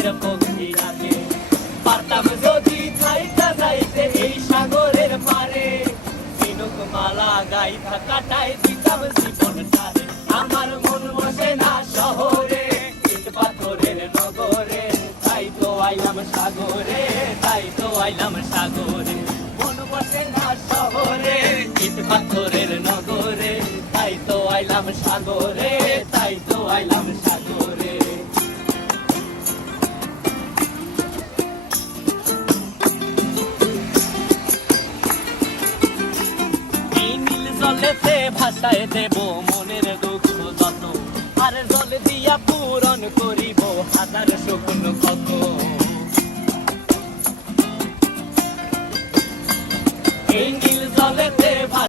সাগরের পক্ষী ডাকে। পারতাম যদি যাইতে যাইতে এই সাগরের পারে, ঝিনুক মালা গাইথা কাটাই দিতাম জীবনটারে। আমার মন বসে না শহরে, ইট পাথরের নগরে, তাই তো আইলাম সাগরে, তাই তো আইলাম সাগরে। মন বসে না শহরে, ইট পাথরের নগরে, তাই তো আইলাম সাগরে, তাই তো আইলাম সাগরে। এই নীল জলেতে ভাসায় দেব মনের দুঃখ যত, আর জল দিয়া পূরণ করিব হাজার স্বপ্ন কত। এই নীল জলেতে